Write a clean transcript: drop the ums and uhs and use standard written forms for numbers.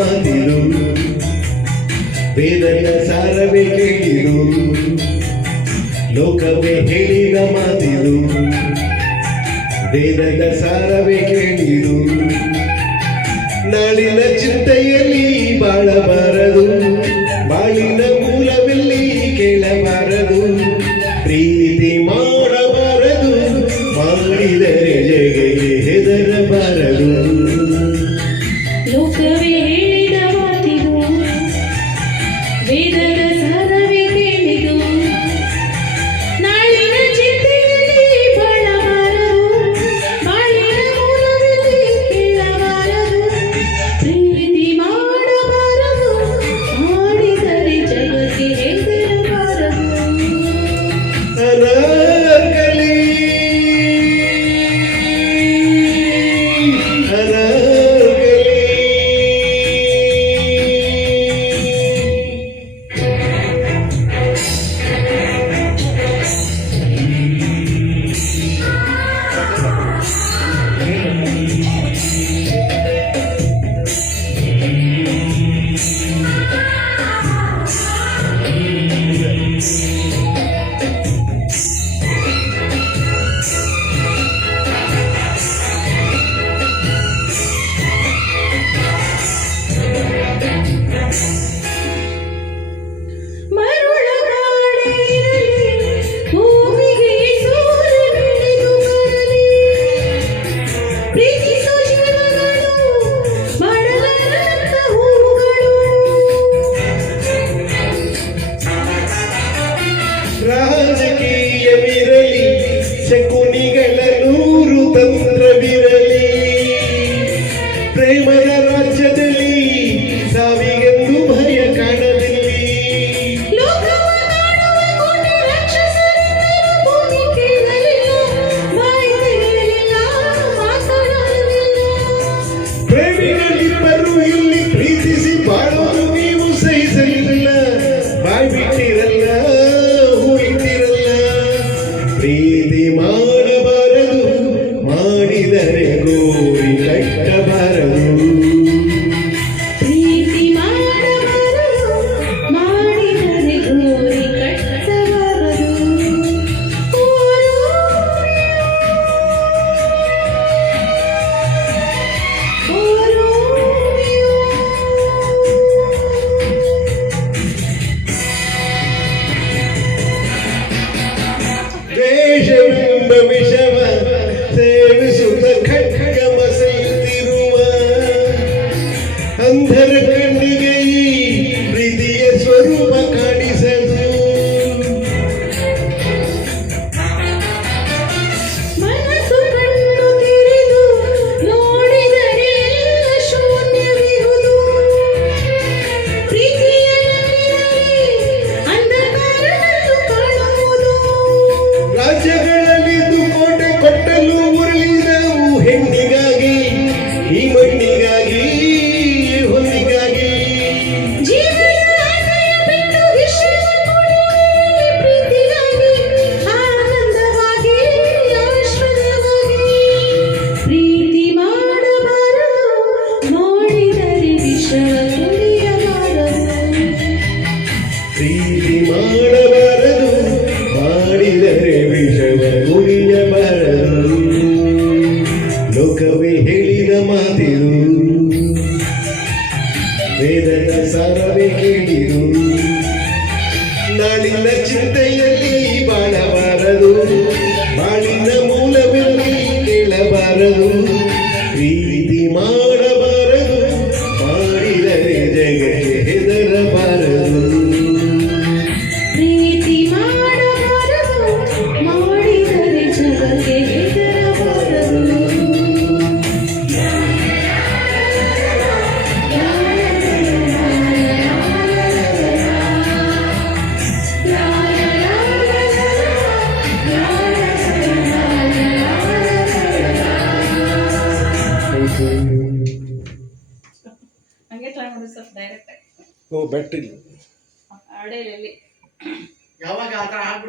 ಮಾತಿರು ವೇದದ ಸಾರವೇ ಕೇಳಿರು ಲೋಕವೇ ಹೇಳಿದ ಮಾತಿರು ವೇದದ ಸಾರವೇ ಕೇಳಿರು ನಾಳಿನ ಚಿಂತೆಯಲ್ಲಿ ಬಾಳಬಾರದು ಬಾಳಿನ ಮೂಲವೆಲ್ಲಿ ಕೇಳಬಾರದು ಪ್ರೀತಿ ಮಾಡಬಾರದು ಮಾಡಿದರೆ ಜಗಕ್ಕೆ ಹೆದರಬಾರದು ಲೋಕವೇ ಹೇಳಿದ ಮಾತಿದು ವೇದದ ಸಾರವೇ ಕೇಳಿದು ನಾಳಿನ ಚಿಂತೆಯಲ್ಲಿ ಬಾಳಬಾರದು ಬಾಳಿನ ಮೂಲವೆಲ್ಲಿ ಕೇಳಬಾರದು ಪ್ರೀತಿ ಮಾಡಬಾರದು ಮಾಡಿದರೆ ಜಗಕ್ಕೆ ಹೆದರಬಾರದು ಅರಗಲಿ ರಾಜಕೀಯವಿರಲಿ ಶಕುನಿಗಳ ನೂರು ತಂತ್ರವಿರಲಿ ಪ್ರೇಮದ ರಾಜ್ಯದಲ್ಲಿ ಸಾವಿಗೆಂದು ಭಯ ಕಾಣದಿರಲಿ ಪ್ರೇಮಿಗಳಿಬ್ಬರು ಇಲ್ಲಿ ಪ್ರೀತಿಸಿ ಬಾಳೋದು ನೀವು ಸಹಿಸಲಿಲ್ಲ ಬಾಯ್ಬಿಟ್ಟಿರಲ್ಲ ಪ್ರೀತಿ ಮಾಡಬಾರದು ಮಾಡಿದರೆ ಗೋರಿ ಕಟ್ಟಬಾರದು ಪ್ರೀತಿ ಮಾಡಬಾರದು ಮಾಡಿದರೆ ಗೋರಿ ಕಟ್ಟಬಾರದು ದ್ವೇಷವೆಂಬ ವಿಷವ ಸೇವಿಸುತ್ತ ಖಡ್ಗಮಸೆಯುತ್ತಿರುವ ಅಂಧರ ಕಣ್ಣಿಗೆ ಈ ಪ್ರೀತಿಯ ಸ್ವರೂಪ ಕಾಣಿಸದು ಮನಸ್ಸು ಕಣ್ಣು ತೆರೆದು ನೋಡಿದರೆ ಶೂನ್ಯವಿರುವುದು ಪ್ರೀತಿಯ ಅಂಧಕಾರವನ್ನು ಕಾಣುವುದು ರಾಜ್ಯಗಳಲ್ಲಿದ್ದು ಕೋಟೆ ಕೊಟ್ಟಲು ಉರುಳಿದವು ಹೆಣ್ಣಿಗಾಗಿ ಈ ಮಣ್ಣಿಗಾಗಿ ಹೊನ್ನಿಗಾಗಿ ಜೀವನ ಆಸೆಯ ಬಿಟ್ಟು ವಿಶ್ವ ಪ್ರೀತಿಗಾಗಿ ಆನಂದವಾಗಿ ಆಶ್ರಯವಾಗಿ ಪ್ರೀತಿ ಮಾಡಬಾರದು ಮಾಡಿದರೆ ವಿಷವ ಕುಡಿಯಬಾರದು ಪ್ರೀತಿ ಮಾಡಬಾರದು ಮಾಡಿದರೆ ವಿಷವ ಕುಡಿಯಬಾರದು ಲೋಕವೇ ಹೇಳಿದ ಮಾತಿರು ವೇದದ ಸಾರವೇ ಕೇಳಿರು ನಾಳಿನ ಚಿಂತೆಯಲ್ಲಿ ಬಾಳಬಾರದು ಬಾಳಿನ ಮೂಲವೆಲ್ಲಿ ಕೇಳಬಾರದು ಪ್ರೀತಿ ಮಾಡಬಾರದು ಮಾಡಿದರೆ ಜಗಕ್ಕೆ ಹೆದರಬಾರದು ಪ್ರೀತಿ ಮಾಡಬಾರದು ಮಾಡಿದರೆ ಜಗಕ್ಕೆ ಹೆದರಬಾರದು ಹಂಗೆ ಟ್ರೈ ಮಾಡಿ ಸ್ವಲ್ಪ ಡೈರೆಕ್ಟ್ ಓ ಬ್ಯಾಟ್ರಿ ಆಡೇಲಿ ಯಾವಾಗ ಆ ಥರ ಆಗ್ಬಿಡ್ತು.